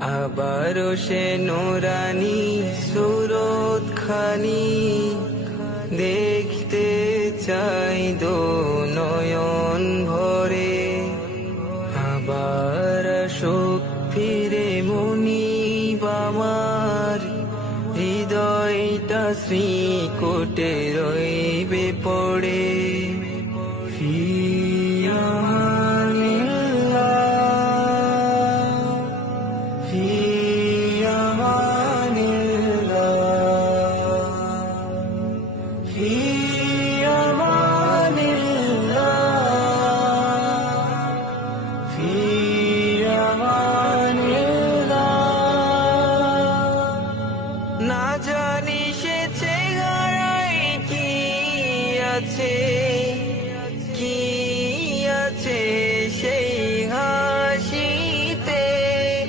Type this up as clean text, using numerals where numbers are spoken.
আবারও সে নুরানি সুরত খানি দেখতে চাই দো নয়ন ভরে। আবার আসুক ফিরে মুনিব আমার, হৃদয়টা শ্রীকোটে রইবে পড়ে।